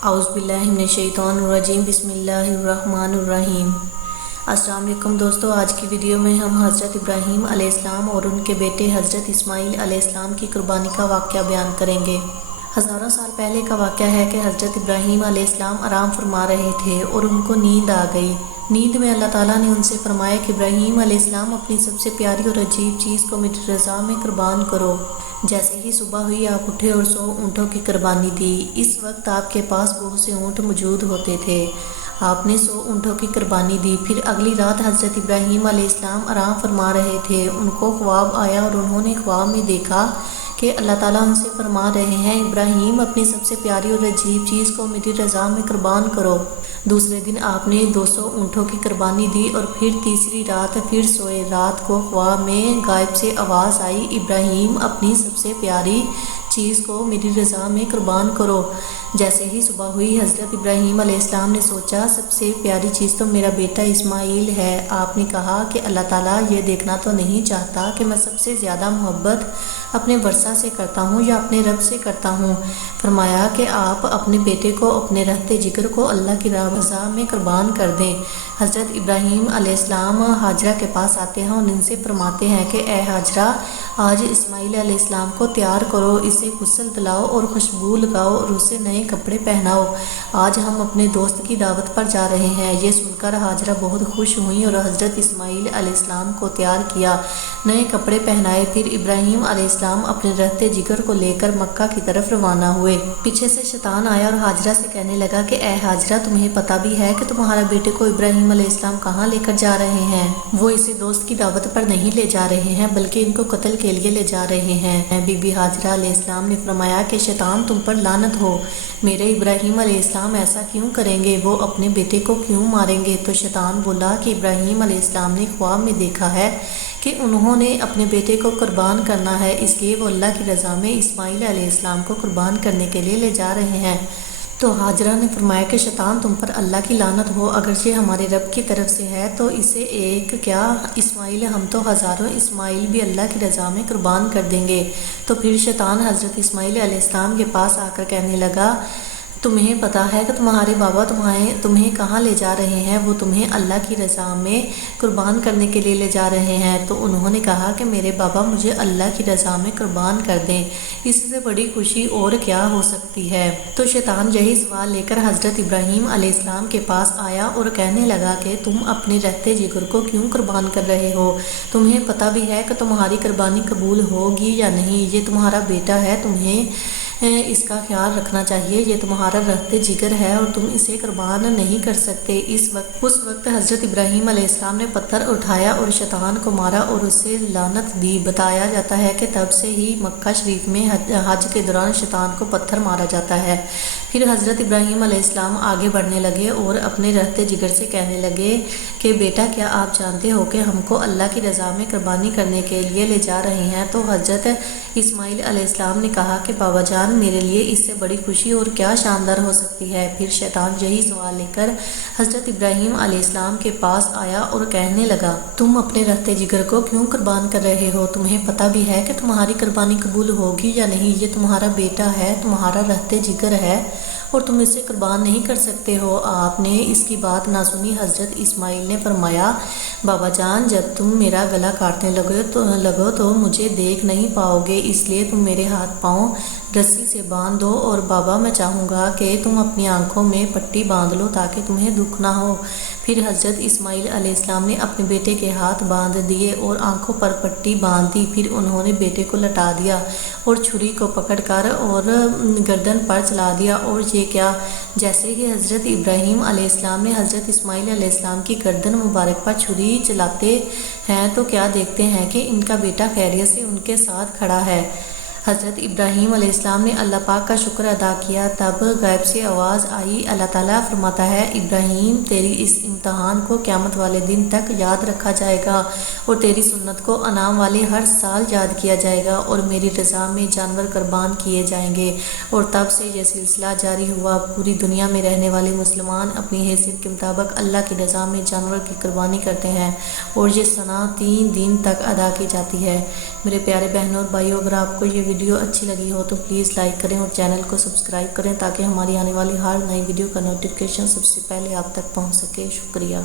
اعوذ باللہ من الشیطان الرجیم، بسم اللہ الرحمن الرحیم۔ السلام علیکم دوستو، آج کی ویڈیو میں ہم حضرت ابراہیم علیہ السلام اور ان کے بیٹے حضرت اسماعیل علیہ السلام کی قربانی کا واقعہ بیان کریں گے۔ ہزاروں سال پہلے کا واقعہ ہے کہ حضرت ابراہیم علیہ السلام آرام فرما رہے تھے اور ان کو نیند آ گئی۔ نیند میں اللہ تعالیٰ نے ان سے فرمایا کہ ابراہیم علیہ السلام اپنی سب سے پیاری اور عجیب چیز کو میری رضا میں قربان کرو۔ جیسے ہی صبح ہوئی آپ اٹھے اور 100 اونٹوں کی قربانی دی۔ اس وقت آپ کے پاس بہت سے اونٹ موجود ہوتے تھے۔ آپ نے 100 اونٹوں کی قربانی دی۔ پھر اگلی رات حضرت ابراہیم علیہ السلام آرام فرما رہے تھے۔ ان کو خواب آیا اور انہوں نے خواب میں دیکھا کہ اللہ تعالیٰ ان سے فرما رہے ہیں، ابراہیم اپنی سب سے پیاری اور عجیب چیز کو میری رضا میں قربان کرو۔ دوسرے دن آپ نے 200 اونٹوں کی قربانی دی اور پھر تیسری رات پھر سوئے۔ رات کو خواب میں غائب سے آواز آئی، ابراہیم اپنی سب سے پیاری چیز کو میری رضا میں قربان کرو۔ جیسے ہی صبح ہوئی حضرت ابراہیم علیہ السلام نے سوچا، سب سے پیاری چیز تو میرا بیٹا اسماعیل ہے۔ آپ نے کہا کہ اللہ تعالیٰ یہ دیکھنا تو نہیں چاہتا کہ میں سب سے زیادہ محبت اپنے ورثہ سے کرتا ہوں یا اپنے رب سے کرتا ہوں؟ فرمایا کہ آپ اپنے بیٹے کو، اپنے رہتے جگر کو اللہ کی رضا میں قربان کر دیں۔ حضرت ابراہیم علیہ السلام ہاجرہ کے پاس آتے ہیں اور ان سے فرماتے ہیں کہ اے ہاجرہ، آج اسماعیل علیہ السلام کو تیار کرو، اسے غسل دلاؤ اور خوشبو لگاؤ اور اسے نئے کپڑے پہناؤ۔ آج ہم اپنے دوست کی دعوت پر جا رہے ہیں۔ یہ سن کر ہاجرہ بہت خوش ہوئیں اور حضرت اسماعیل علیہ السلام کو تیار کیا، نئے کپڑے پہنائے۔ پھر ابراہیم علیہ السلام اپنے رہتے جگر کو لے کر مکہ کی طرف روانہ ہوئے۔ پیچھے سے شیطان آیا اور ہاجرہ سے کہنے لگا کہ اے ہاجرہ، تمہیں پتہ بھی ہے کہ تمہارے بیٹے کو ابراہیم علیہ السلام کہاں لے کر جا رہے ہیں؟ وہ اسے دوست کی دعوت پر نہیں لے جا رہے ہیں بلکہ ان کو قتل کے لیے لے جا رہے ہیں۔ بی بی ہاجرہ علیہ السلام نے فرمایا کہ شیطان تم پر لعنت ہو، میرے ابراہیم علیہ السلام ایسا کیوں کریں گے؟ وہ اپنے بیٹے کو کیوں ماریں گے؟ تو شیطان بولا کہ ابراہیم علیہ السلام نے خواب میں دیکھا ہے کہ انہوں نے اپنے بیٹے کو قربان کرنا ہے، اس لیے وہ اللہ کی رضا میں اسماعیل علیہ السلام کو قربان کرنے کے لیے لے جا رہے ہیں۔ تو ہاجرہ نے فرمایا کہ شیطان تم پر اللہ کی لعنت ہو، اگرچہ ہمارے رب کی طرف سے ہے تو اسے ایک کیا اسماعیل، ہم تو ہزاروں اسماعیل بھی اللہ کی رضا میں قربان کر دیں گے۔ تو پھر شیطان حضرت اسماعیل علیہ السلام کے پاس آ کر کہنے لگا، تمہیں پتہ ہے کہ تمہارے بابا تمہیں کہاں لے جا رہے ہیں؟ وہ تمہیں اللہ کی رضا میں قربان کرنے کے لیے لے جا رہے ہیں۔ تو انہوں نے کہا کہ میرے بابا مجھے اللہ کی رضا میں قربان کر دیں، اس سے بڑی خوشی اور کیا ہو سکتی ہے؟ تو شیطان یہی سوال لے کر حضرت ابراہیم علیہ السلام کے پاس آیا اور کہنے لگا کہ تم اپنے رہتے جگر کو کیوں قربان کر رہے ہو؟ تمہیں پتہ بھی ہے کہ تمہاری قربانی قبول ہوگی یا نہیں؟ یہ تمہارا بیٹا ہے، تمہیں اس کا خیال رکھنا چاہیے، یہ تمہارا رہتے جگر ہے اور تم اسے قربان نہیں کر سکتے۔ اس وقت حضرت ابراہیم علیہ السلام نے پتھر اٹھایا اور شیطان کو مارا اور اسے لعنت دی۔ بتایا جاتا ہے کہ تب سے ہی مکہ شریف میں حج کے دوران شیطان کو پتھر مارا جاتا ہے۔ پھر حضرت ابراہیم علیہ السلام آگے بڑھنے لگے اور اپنے رہتے جگر سے کہنے لگے کہ بیٹا، کیا آپ جانتے ہو کہ ہم کو اللہ کی رضا میں قربانی کرنے کے لیے لے جا رہے ہیں؟ تو حضرت اسماعیل علیہ السلام نے کہا کہ بابا جان، میرے لیے اس سے بڑی خوشی اور کیا شاندار ہو سکتی ہے؟ پھر شیطان یہی سوال لے کر حضرت ابراہیم علیہ السلام کے پاس آیا اور کہنے لگا، تم اپنے رہتے جگر کو کیوں قربان کر رہے ہو؟ تمہیں پتہ بھی ہے کہ تمہاری قربانی قبول ہوگی یا نہیں؟ یہ تمہارا بیٹا ہے، تمہارا رہتے جگر ہے اور تم اسے قربان نہیں کر سکتے ہو۔ آپ نے اس کی بات نہ سنی۔ حضرت اسماعیل نے فرمایا، بابا جان، جب تم میرا گلا کاٹنے لگو تو مجھے دیکھ نہیں پاؤ گے، اس لیے تم میرے ہاتھ پاؤں رسی سے باندھ دو، اور بابا میں چاہوں گا کہ تم اپنی آنکھوں میں پٹی باندھ لو تاکہ تمہیں دکھ نہ ہو۔ پھر حضرت اسماعیل علیہ السلام نے اپنے بیٹے کے ہاتھ باندھ دیے اور آنکھوں پر پٹی باندھ دی۔ پھر انہوں نے بیٹے کو لٹا دیا اور چھری کو پکڑ کر اور گردن پر چلا دیا، اور یہ کیا، جیسے ہی حضرت ابراہیم علیہ السلام نے حضرت اسماعیل علیہ السلام کی گردن مبارک پر چھری چلاتے ہیں تو کیا دیکھتے ہیں کہ ان کا بیٹا خیریت سے ان کے ساتھ کھڑا ہے۔ حضرت ابراہیم علیہ السلام نے اللہ پاک کا شکر ادا کیا۔ تب غیب سے آواز آئی، اللہ تعالیٰ فرماتا ہے، ابراہیم، تیری اس امتحان کو قیامت والے دن تک یاد رکھا جائے گا اور تیری سنت کو انعام والے ہر سال یاد کیا جائے گا، اور میری رضا میں جانور قربان کیے جائیں گے۔ اور تب سے یہ سلسلہ جاری ہوا۔ پوری دنیا میں رہنے والے مسلمان اپنی حیثیت کے مطابق اللہ کی رضا میں جانور کی قربانی کرتے ہیں، اور یہ سنہ 3 دن تک ادا کی جاتی ہے۔ میرے پیارے بہنوں اور بھائیوں، اگر آپ کو یہ ویڈیو ویڈیو اچھی لگی ہو تو پلیز لائک کریں اور چینل کو سبسکرائب کریں تاکہ ہماری آنے والی ہر نئی ویڈیو کا نوٹیفیکیشن سب سے پہلے آپ تک پہنچ سکے۔ شکریہ۔